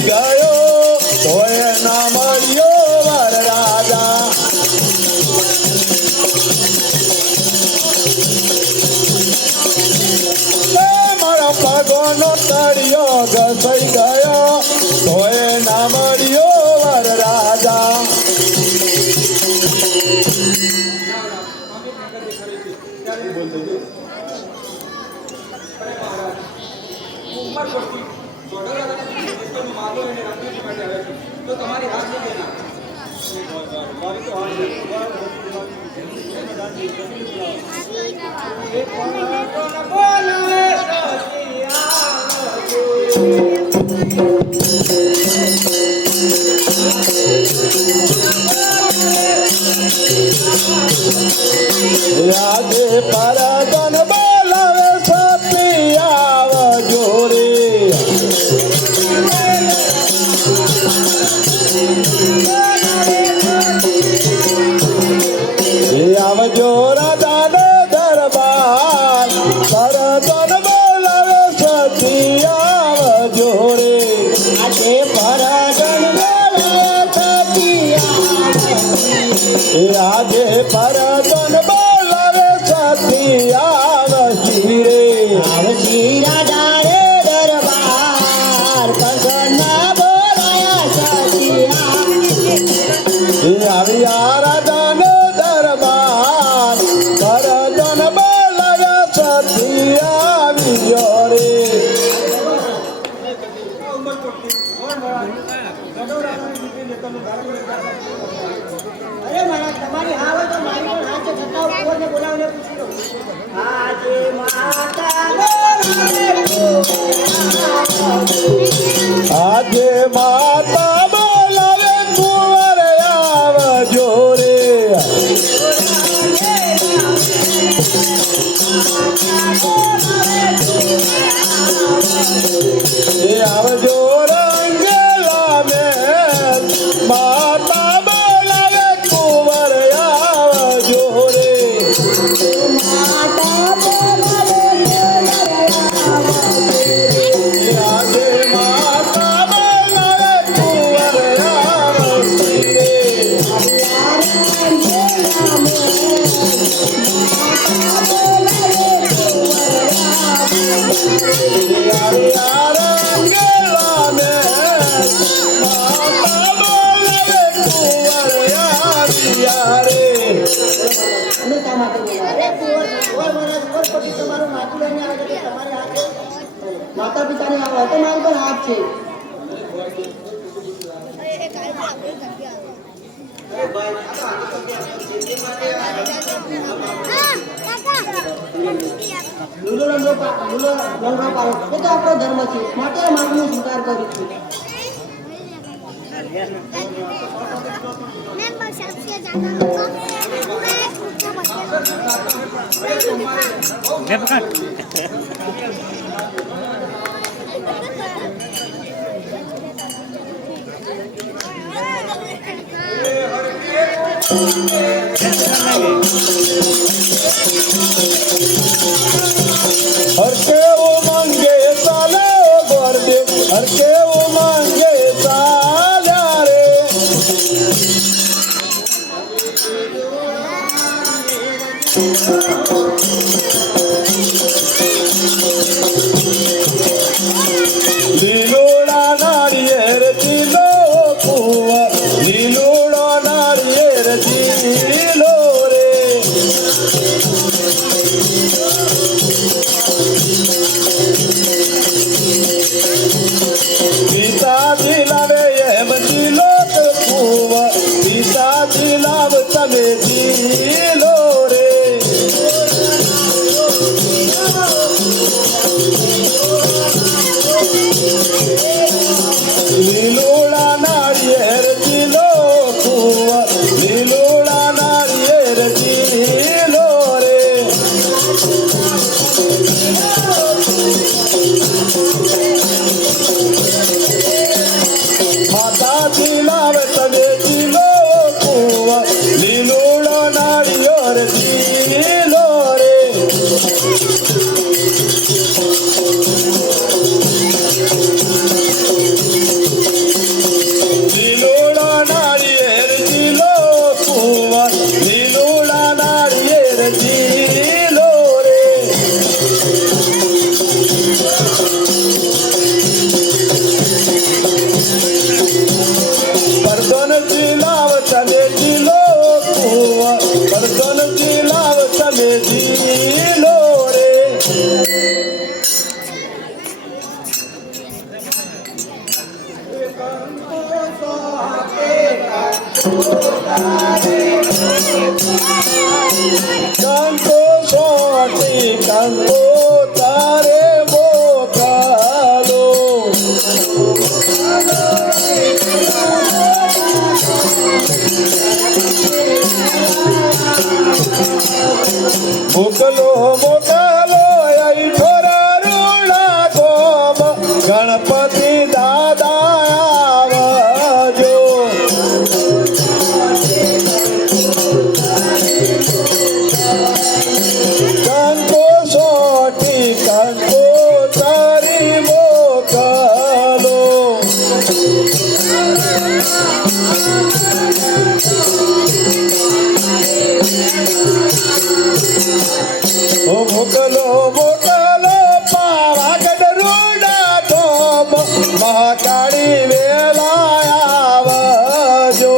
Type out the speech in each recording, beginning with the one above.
ગયો તોય ના મળ્યો વરરાજા મારા પગોનો તળિયો ઘસાઈ ગયો તોય ના મળ્યો વરરાજા તો તમારી હાથ નહીં દેના યાદે પરદન બોલાવે સતી આવજો રે આવજો રાજાનો દરબાર પરદન બોલાવે સતી આવજો રે આજે પરદન બોલાવે સતી આજે પરદન બોલાવે સતી આવશી રે આવશી રાજા રે દરબાર પરદન બોલાયા સતી આવ્યા રાજાનો દરબાર પરદન બોલાયા સતી આવ્યો રે અરે મારા તમારી હા હોય તો મારી પણ હાથ છે છતાં ઉપરને બોલાવીને પૂછી લો આજે માતા આજે માતા બોલાવે કુંવર આવજો રે આવજો રંગેલા મેં માતા બોલાવે કુંવર આવજો રે માતા બોલાવે આજે માતા બોલાવે કુંવર આવજો રે રંગેલા મેં માતા બોલાવે કુંવર આવ્યા રે અમે તા માટે બોલાવે અરે કુંવર મારા કુંવર પછી તમારું માથું લઈને આવે છે તમારે હાથ માતા પિતાને આવે તો મારી પર હાથ છે લૂલો રંગો પાડો એ તો આપણો ધર્મ છે માટે માગનો સ્વીકાર કરું છું हर के उमंगे साले गोरदे हर के उमंगे साले रे લીલોડા નાળિયેર જીલો કુંવર લીલોડા નાળિયેર જીલો રે કાંતો સોટી કાંતો તારે મોકલો મોકલો મોકલો ઠોરા રૂડા ગોમ ગણપતિ દાદા આવજો કાંતો સોટી કાંતો તારી મોકલો ઓ મોકલો મોકલો પાવાગઢ રૂડા ધોમ મહાકાળી વેલા આવજો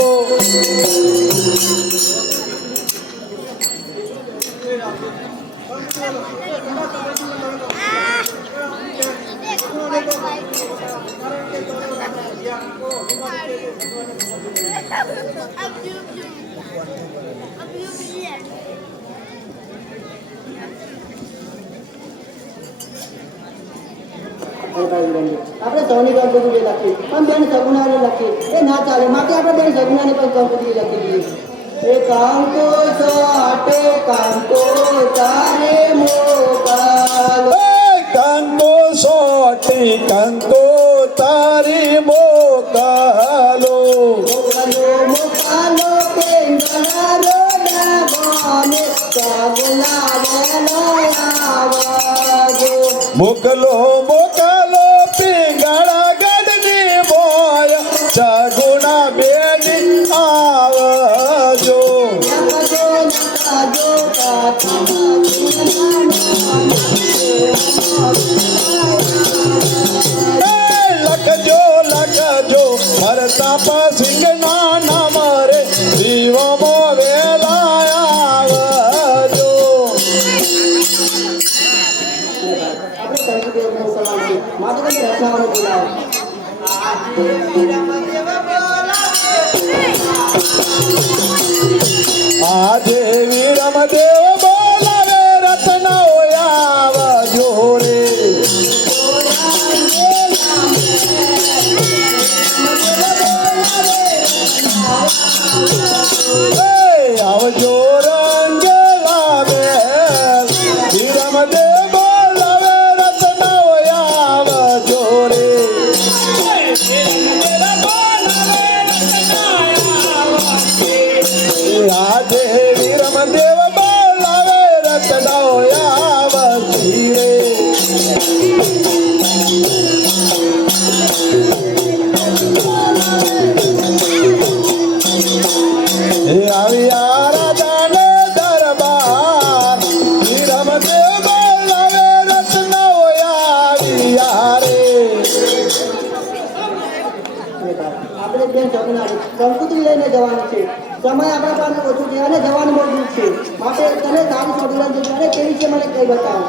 આપણે સૌની કંકોત્રી લખી પણ બેન સગુણાને લખી એ ના ચાલે માટે આપણે બેન સગુણાને પણ કંકોત્રી લખી દીધી એ કાંતો સાટે કાંતો તારે મોકલો કાંતો સોટી કાંતો તારી મોકલો મોકલો પેંગલા રોડા ગોને સગુણા આવજો મોકલો મોકલો પિંગળા ગઢની બોય સગુણા બેની આવજો લખજો લખજો મરતા પસિંગના નામ રે જીવમો વેલા આવજો આજે વિરમ દેવ બોલાવે રત્ન આવજો રે આવજો રંગેલા બેલ વિરમ દેવ બોલાવે રત્ન આવજો રે આજે વિરમ દેવ બોલાવે રત્ન આવજી રે આવ્યા રાજાને દરબાર વિરમ દેવ બોલાવે રત્ન આવ્યા રે આપણે બેન સગુણાને કંકોત્રી લઈને જવાનું છે સમય આપણા પાસે ઓછું છે અને જવાનું બહુ દૂર છે માટે તને સારી સગુણા જોઈએ અને કેવી છે મને કઈ બતાવો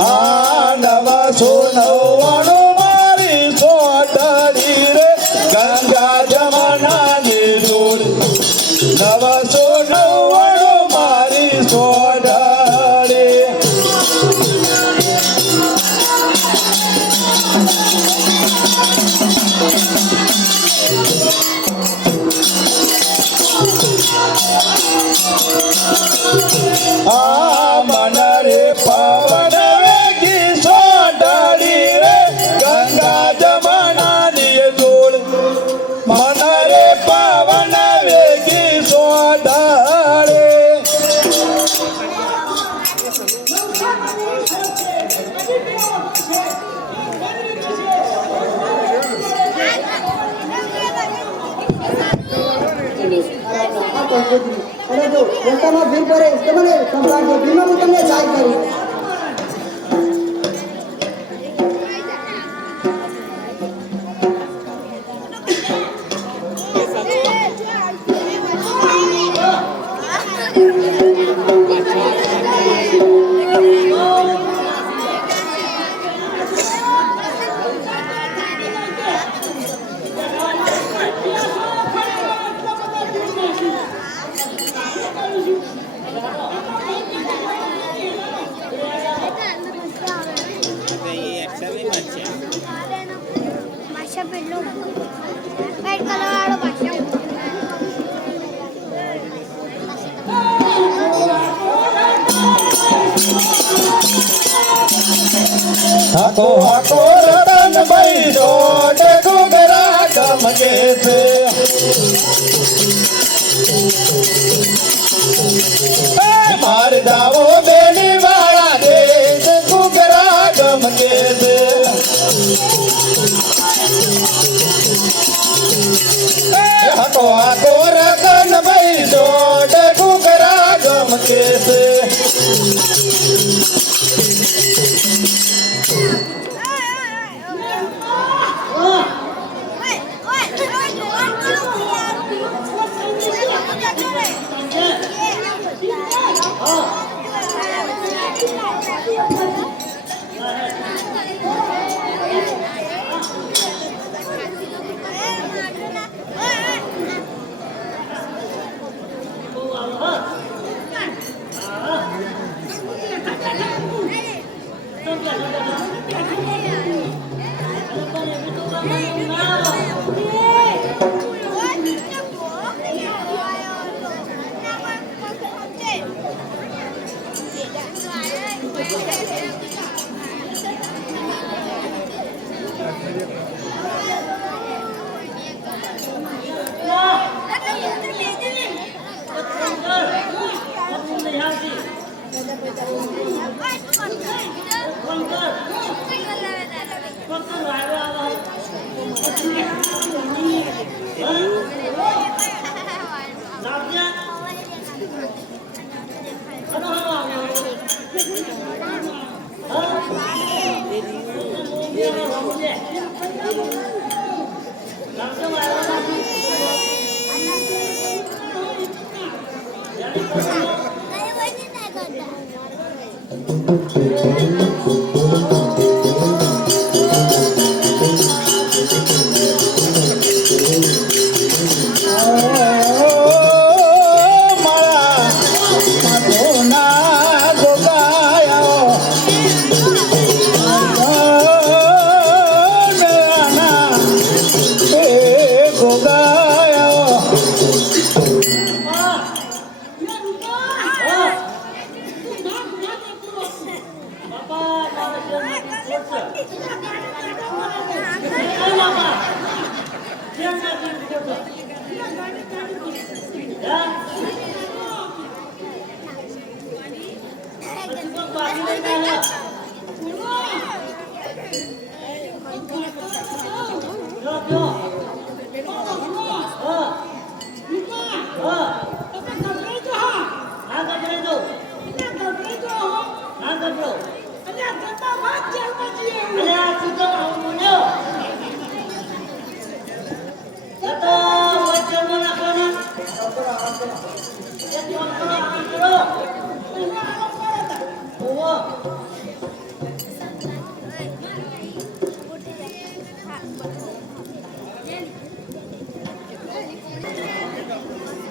આ નવા સોનવાણું મારી સોટડી રે ગંગા જમનાની જોડ નવા સોનવાણું મારી સોટડી આ મન રે પવન વેગી સોટડી રે ગંગા જમનાની જોડ મન રે પવન વેગી સોટડી આ કંકોત્રી અને જો રસ્તામાં ભીડ પડે તો મને સંભાળજો ભીડમાં હું તમને સહાય કરીશ હાકો હાકો રતનભાઈ દોડ ઘૂઘરા ગમકે છે માર જાવો બેની વાળા દેશ ઘૂઘરા ગમકે છે હાકો હાકો રતનભાઈ દોડ ઘૂઘરા ગમકે છે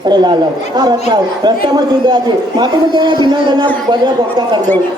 અરે લાલ આ રસ્તામાં જઈ ગયા છે માટે હું તેને ભીના ઘરના બજાર પક્કા કરી દઉં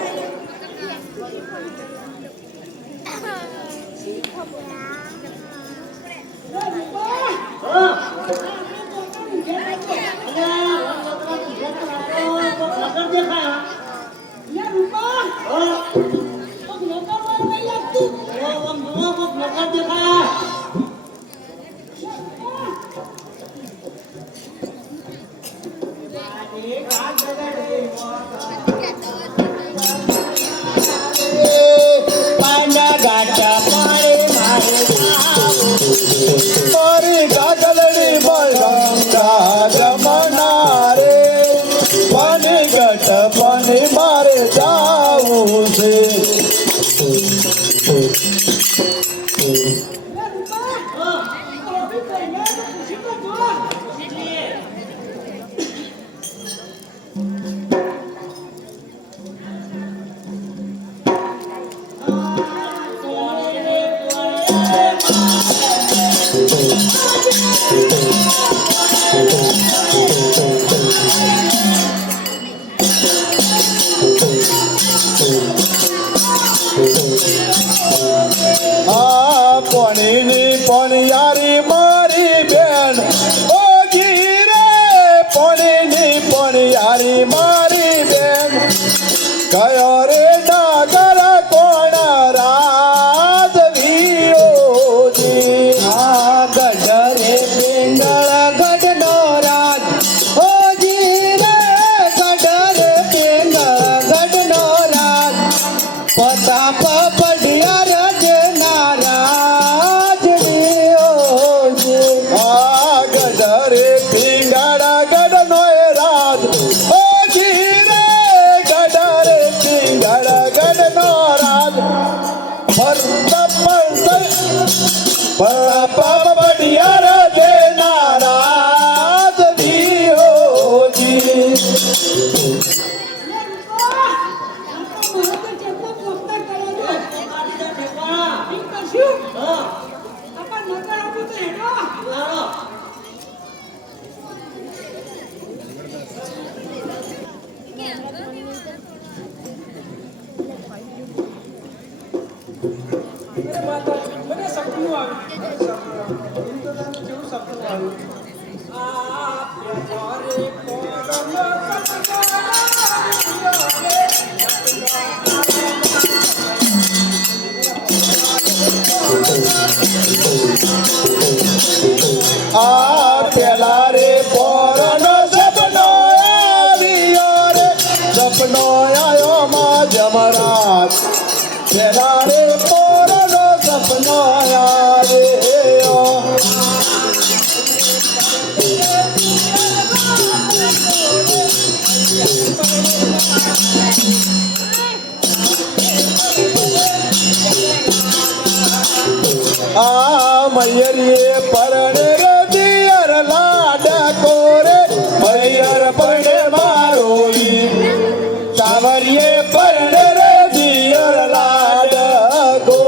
મારી ગાજલડી બળગંગા જમના રે પાણી ગટ પાણી મારે જાવું છે આ પાણીની પણિયારી મારી બેન ઓ ગીરે પાણીની પણિયારી મારી બેન કયો રે ડાગર કોણ રા પ્રતાપ પડ્યા રજે નારાજ આ ગઢરે પિંગાડા ગઢનો એ રાજ ઓ જીરે ગઢરે પિંગાડા ગઢનો રાજ પ્રતાપ પડ્યા રજે નારાજ દિયોજી મને સપનું આવ્યું કેવું સપનું આવ્યું આ પ્યારે પોરનો આ પેલા રે પોરનો સપનો આવ્યો રે સપનો આવ્યો માં જમરાજ પેલા રે પોરનો સપનો આવ્યો આ મયરીએ પરણે રે દિયર લાડા કોરે મયર પરણે મારો ઈ સાવરીએ પરણે રે દિયર લાડા કો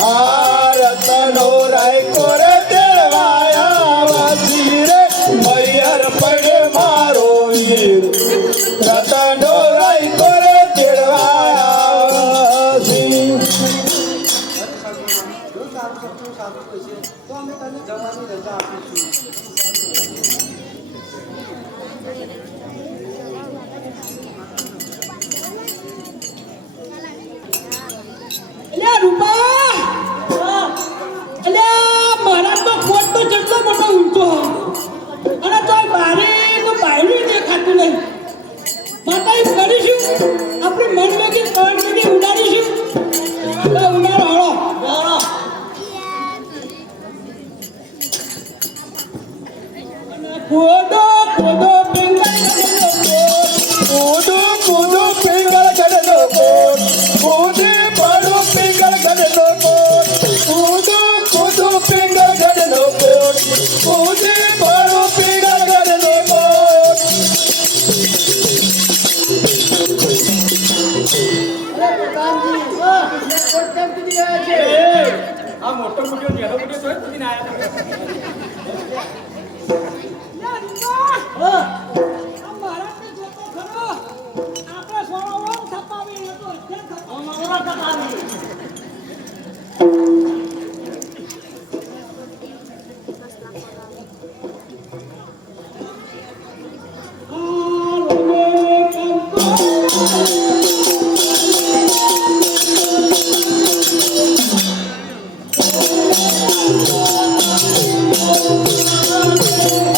આ રતનો રાય કોરે દેવાયા વસી રે મયર પડે મારો વીર રતનો રાય કોરે દેવાયા વસી જો સારું સપનું સારું હશે તો અમે તને જવાની રજા આપીશું અલ્યા રૂપા અલ્યા મારા તો કોટ તો જેટલો મોટો ઊંચો અને તોય બારી તો બાયરું દેખાતું નહીં માતા એમ કરીશું આપણે મન વેગી કણ વેગી ઉડાડીશું તો ઉડાડો હાલો કોદો કોદો પિંગળ કૂદુ કૂદુ પિંગળ ગઢનો કોટ કૂદી પડું પિંગળ ગઢનો કોટ કૂદુ કૂદુ પિંગળ ગઢનો કોટ કૂદી પડું પિંગળ ગઢનો કોટ આ મોટો મોટો નેહો મોટો તો સુધી ના આવ્યા અલ્યા રૂપા આ મારા તે જોતો ખરો આપણે સોળો થપાવી હતો અત્યારે અમારા થપાવી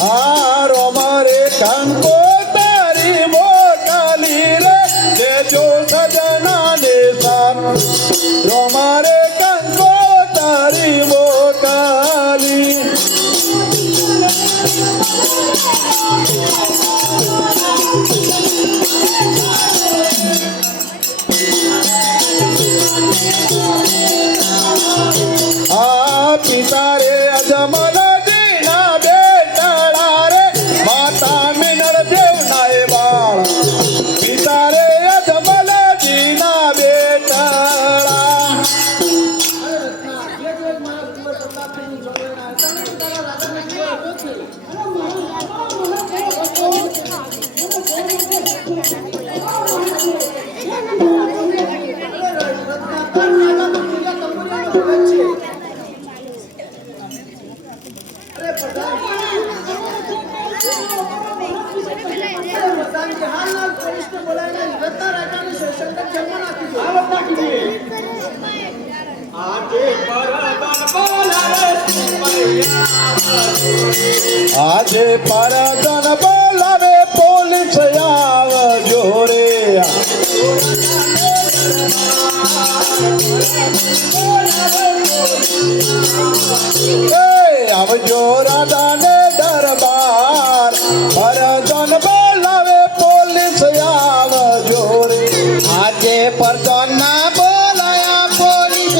આ રોમારે કંકો તારી મોટાલી રે દેજો સજના ને સાથ રોમારે કંકો તારી મોટાલી આ પિતા રે અજમલ દીના બેટાળા રે માતા મિનળ દેવ નાય બાળ પિતા રે અજમલ દીના બેટાળા આજે પરદન બોલાવે પોલીસ આવજો રે આવજો રાધાને દરબાર પરદન બોલાવે પોલીસ આવજો રે આજે પરદન ના બોલાયા પોલીસ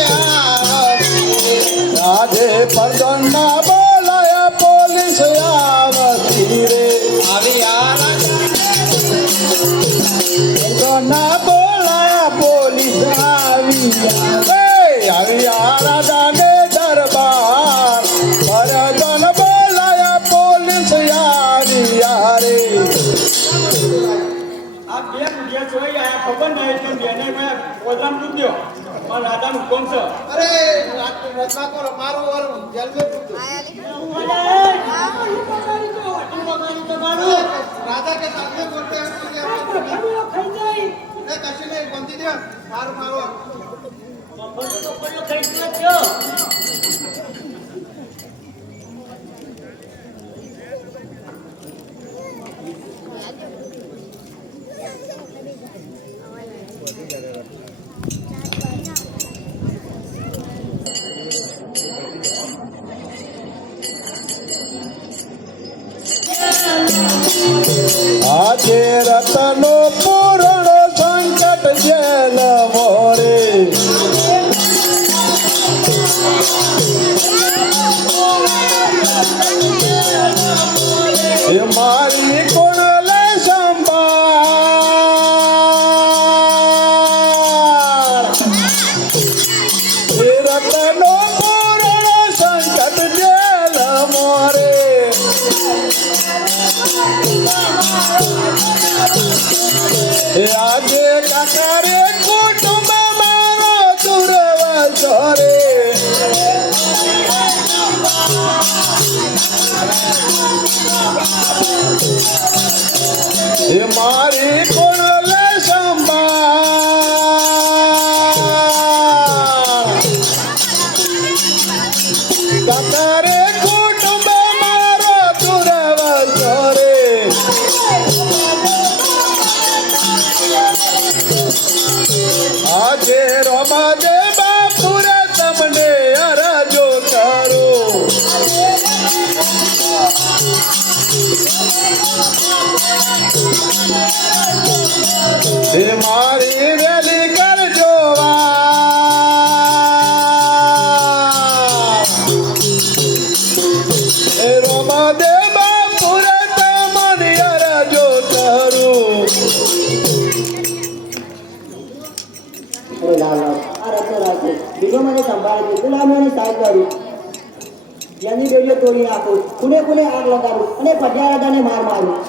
આજે પરદન ના બોલાયા પોલીસ આવતી રે ના બોલાયા પોલીસ આવી રાધાને દરબાર પરદન બોલાયા પોલીસ આવ્યા રે આ બે પૂજ્યા જોઈ આ ખબર નહીં તો બેને મેં પ્રોગ્રામ પૂછ્યો મારા રાધાનું કોણ છે અરે રત્ના કોર મારું ઓર જલમે પૂછો રાજા કે સામને બોલતે हैं ને કશી નહીં બંધી દે મારું મારું આજે રતનો પૂરણ સંકટ જેલ મોરે એ મારી કોણ લે સંભાળ એ રતનો પૂરણ સંકટ જેલ મોરે આજે કાકારે કુટુંબ મારો દુર્વચો રે એ મારી કોણ લે સંભાળ કાકારે કુટુંબ મારો દુર્વચો રે આજે રમાદે બાપુરે તમને અરજો કરો એ મારી વેલી કરજો એ રમાદે બાપુરે તમને અરજો કરું અરે લાવ આ રસ્તો રાખો બીજો મને સંભાળે છે પેલા મને સાહેબ કરું જેની બેડીઓ તોડી નાખું કુને કુને આગ લગાડું અને પઢિયા રાધાને માર મારું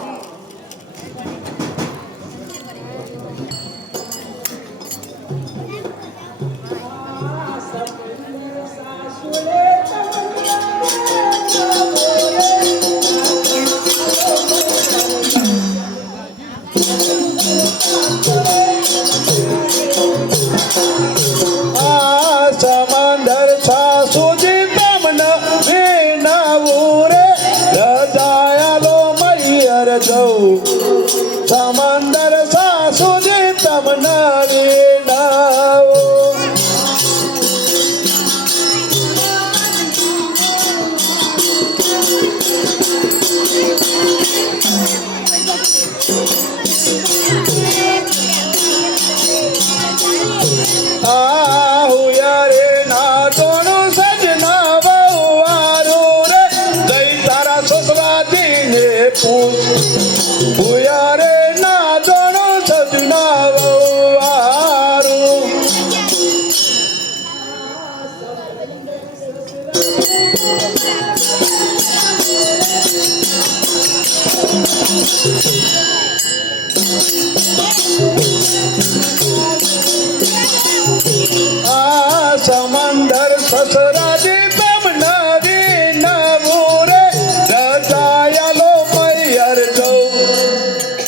સમંદર સાસુજી તમને વિનાવું રે રજાયાલો મૈયર જવું સમંદર સાસુજી તમને વિનાવું હુયારે ના તોણું સજના બહુવારું રે જઈ તારા સસરાજીને પૂછ હુયારે ના તોણું સજના બહુવારું સમંદર સસરાજી તમને વિનાવું રે રજાયાલો મૈયર જવું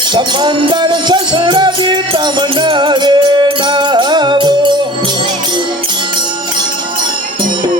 સમંદર સસરાજી તમને વિનાવું રે